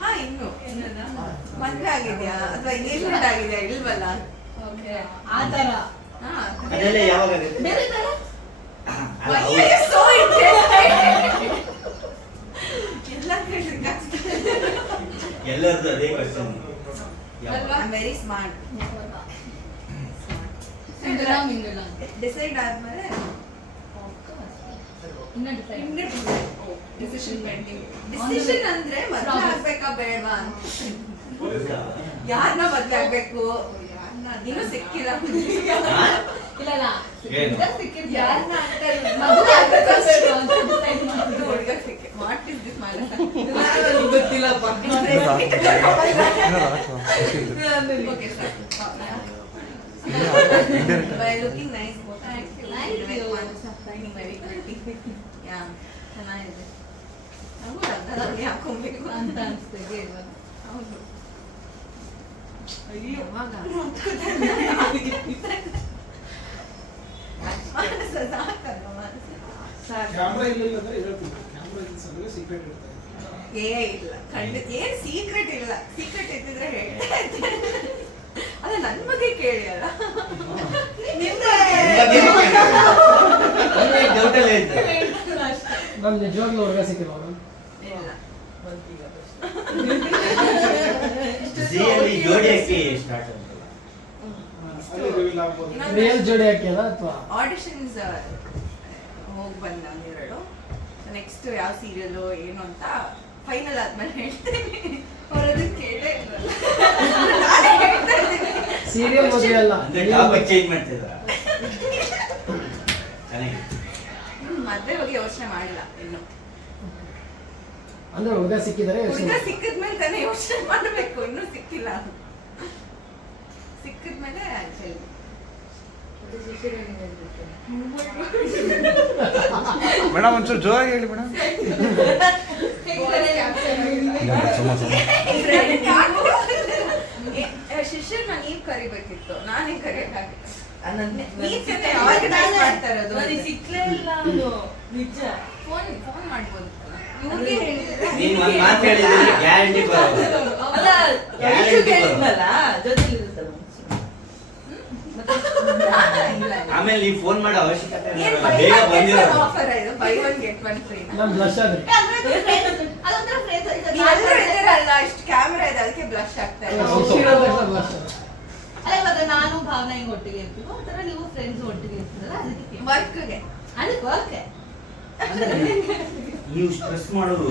ಹಾ ಇನ್ನು ಮದ್ವೆ ಆಗಿದ್ಯಾ? ಅಥವಾ ಎಂಗೇಜ್ಮೆಂಟ್ ಆಗಿದ್ಯಾ? ಇಲ್ವಲ್ಲ? ಆ ತರ ಹಾ ಅದೆಲ್ಲ ಯಾವಾಗ ಆಗುತ್ತೆ? ಬೇರೆ ತರ interested? ಎಲ್ಲ ಕೇಳ್ಲಿಕ್ಕಾಗ್ತದೆ. ಎಲ್ಲರದ್ದು ಅದೇ ಕ್ವಶನ್ ವೆರಿ ಸ್ಮಾರ್ಟ್ ಡಿಸೈಡ್ ಆದ್ಮೇಲೆ ಇನ್ನ ಡಿಸೈಡ್ ಡಿಸಿಷನ್ ಪೆಂಡಿಂಗ್ ಡಿಸಿಷನ್ ಅಂದ್ರೆ ಮದ್ವೆ Promise. ಆಗ್ಬೇಕಾ ಬೇಡವಾ ಅಂತ. ಯಾರನ್ನ ಮದ್ವೆ ಆಗ್ಬೇಕು? ಇನ್ನೂ ಸಿಕ್ಕಿಲ್ಲ. ಇಲ್ಲ ಇಲ್ಲ. ಏನು? ಸಿಕ್ಕಿದ್ರೆ ಸಿಕ್ಕಿದ್ರೆ ಯಾರನ್ನ ಅಂತ ಇಲ್ಲ. ಮದುವೆ ಆಗ್ಬೇಕಾ ಬೇಡ್ವಾ ಅಂತ decide ಇದು ಮಾಡ್ತಿದ್ರು. ಹುಡುಗ ಸಿಕ್ಕಿ ವಾಟ್ ಇಸ್ ದಿಸ್ ಮಾಡ ಗೊತ್ತಿಲ್ಲಪ್ಪ. Okay sir bye looking nice thank you yeah ಚೆನ್ನಾಗಿದೆ. ಹಾಕೊಬೇಕು. ಅಂತ ಅನ್ಸ್ತಿದೆ ಇವಾಗ. ಹೌದು. ಅಯ್ಯೋ ಮಾನಸ ಸಾಕಲ್ವ ಮಾನಸ ಸಾಕು. ಕ್ಯಾಮ್ರಾ ಇಲ್ಲ ಅಂದ್ರೆ ಹೇಳ್ತೀನಿ. ಕ್ಯಾಮ್ರಾ ಇದ್ರೆ ಸೀಕ್ರೆಟ್ ಇರ್ತಾರೆ ಏ ಇಲ್ಲ. ಖಂಡಿತ ಏನ್ ಸೀಕ್ರೆಟ್ ಇಲ್ಲ. ಸೀಕ್ರೆಟ್ ಇದ್ದಿದ್ರೆ ಹೇಳ್ತಾ ಅಲ್ಲ ನನ್ ಬಗ್ಗೆ ಕೇಳಿ ಅಲ್ಲ. ನಾನು ನಿಜವಾಗ್ಲೂ ಹುಡುಗ ಸಿಕ್ಕಿಲ್ಲ ಅಲ್ಲಿ ಜೋಡಿ ಹಾಕಿ ಸ್ಟಾರ್ಟ್ ಅಂತ ರಿಯಲ್ ಜೋಡಿ ಹಾಕಿಲ್ಲ ಅಥವಾ? ಆಡಿಷನ್ಸ್ ಹೋಗಿ ಬಂದ ಒಂದೆರಡು ನೆಕ್ಸ್ಟ್ ಯಾವ ಸೀರಿಯಲ್ ಏನು ಅಂತ ಫೈನಲ್ ಆದ್ಮೇಲೆ ಹೇಳ್ತೀನಿ. ಅವ್ರದ್ದು ಕೇಳೇ ಇಲ್ವಲ್ಲ. ನಾನೇ ಹೇಳ್ತಾ ಇದ್ದೀನಿ. ಸೀರಿಯಲ್ ಮದುವೆ ಅಲ್ಲ. ಅಂದ್ರೆ ಟಾಪಿಕ್ ಚೇಂಜ್ ಮಾಡ್ತಿದ್ರ ಮದ್ವೆ ಬಗ್ಗೆ ಯೋಚನೆ ಮಾಡಿಲ್ಲ ಇನ್ನು. ಅಂದ್ರೆ ಹುಡುಗ ಸಿಕ್ಕಿದರೆ ಹುಡುಗ ಸಿಕ್ಕಿದ್ಮೇಲೆ ತಾನೇ ಯೋಚನೆ ಮಾಡಬೇಕು ಇನ್ನೂ ಸಿಕ್ಕಿಲ್ಲ ಸಿಕ್ಕಿದ್ಮೇಲೆ ಆಕ್ಚುಲಿ ಮೇಡಮ್ ಒಂಚೂರು ಜೋರಾಗಿ ಹೇಳಿ ಮೇಡಮ್ ನಾನು ನೀವ್ ಕರಿಬೇಕಿತ್ತು ನಾನೇ ಮಾಡ್ತಾ ಇರೋದು ಸಿಕ್ಲೇ ಇಲ್ಲ ಅದು ನಿಜ. ಫೋನ್ ಫೋನ್ ಮಾಡ್ಬೋದು. ನೀನ್ ಒಂದ್ ಮಾತು ಹೇಳಿದ್ರೆ ಗ್ಯಾರಂಟಿ ಬರೋದು ಅಲ್ಲ ಗ್ಯಾರಂಟಿ ಜೊತೆಲಿ ಇರುತ್ತಲ್ಲ ಆಮೇಲೆ ನೀವು ಫೋನ್ ಮಾಡೋ ಅವಶ್ಯಕತೆ ಬೇಗ one get one ಬಂದಿರೋದು. offer ಇದು? Buy one get one free ನಾನು ಬ್ಲಶ್ ಆದ್ರಿ. ಅದೊಂಥರ ಇದ್ದೀರಲ್ಲ ಇಷ್ಟು ಕ್ಯಾಮ್ರಾ ಇದೆ ಅದಕ್ಕೆ ಬ್ಲಶ್ ಆಗ್ತಾ ಇದೆ ಅಲ್ಲ ನಾನು ಭಾವನ ಹಿಂಗ್ ಒಟ್ಟಿಗೆ ಇರ್ತೀವಿ ಒಂಥರ ನೀವು ಫ್ರೆಂಡ್ಸ್ ಒಟ್ಟಿಗೆ ಇರ್ತೀರಲ್ಲ ಅದಕ್ಕೆ ವರ್ಕ್ಗೆ ಅದಕ್ಕೆ ಓಕೆ ನೀವು ಸ್ಟ್ರೆಸ್ ಮಾಡೋದು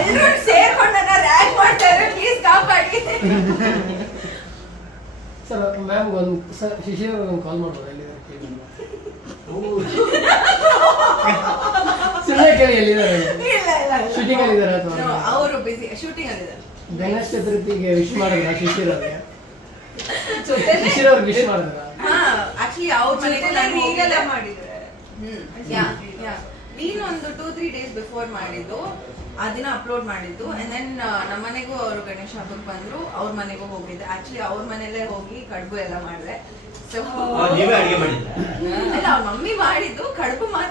ಎಲ್ಲರೂ ಸೇರ್ಕೊಂಡು ನನ್ನ ರ್ಯಾಕ್ ಮಾಡ್ತಾ ಇದ್ರೆ ಪ್ಲೀಸ್ ಕಾಪಾಡಿ ಸರ್ ಮ್ಯಾಮ್ ಒಂದು ಸರ್ ಶಿಶಿ ಒಂದು ಕಾಲ್ ಮಾಡ್ಬೋದು ಎಲ್ಲಿದ್ದಾರೆ ಕೇಳಿ ಸುಮ್ಮನೆ ಕೇಳಿ ಎಲ್ಲಿದ್ದಾರೆ? ಶೂಟಿಂಗ್ ಇಲ್ಲ Shooting ಅಲ್ಲಿ ಇದಾರಾ ಅಥವಾ? ಅವರು ಬಿಸಿ ಶೂಟಿಂಗ್ ಅಲ್ಲಿ ಗಣೇಶ್ ಗಣೇಶ ಚತುರ್ಥಿಗೆ ವಿಶ್ ಮಾಡಿದ್ರೆ ಶಿಶಿರ್ ಅವ್ರಿಗೆ ಶಿಶಿರ್ ಅವ್ರಿಗೆ ಹಾ ಆಕ್ಚುಲಿ ಅವ್ರ ಮನೆಗೂ ನಾನು ಹೀಗೆಲ್ಲ. ಮಾಡಿದ್ರೆ. ಯಾ ಯಾ. ನೀನು ಒಂದು ಟೂ ತ್ರೀ ಡೇಸ್ ಬಿಫೋರ್ ಮಾಡಿದ್ದು ಆ ದಿನ ಅಪ್ಲೋಡ್ ಮಾಡಿದ್ದು ಅಂಡ್ ದೆನ್ ನಮ್ಮ ಮನೆಗೂ ಅವರು ಗಣೇಶ ಹಬ್ಬಕ್ಕೆ ಬಂದ್ರು ಅವ್ರ ಮನೆಗೂ ಹೋಗಿದ್ದೆ. ಆಕ್ಚುಲಿ ಅವ್ರ ಮನೆಯಲ್ಲೇ ಹೋಗಿ ಕಡುಬು ಎಲ್ಲ ಮಾಡಿದೆ. ಸೊ ಅಲ್ಲ ಅವ್ರ ಮಮ್ಮಿ ಮಾಡಿದ್ದು ಕಡುಬು ಮಾತ್ರ.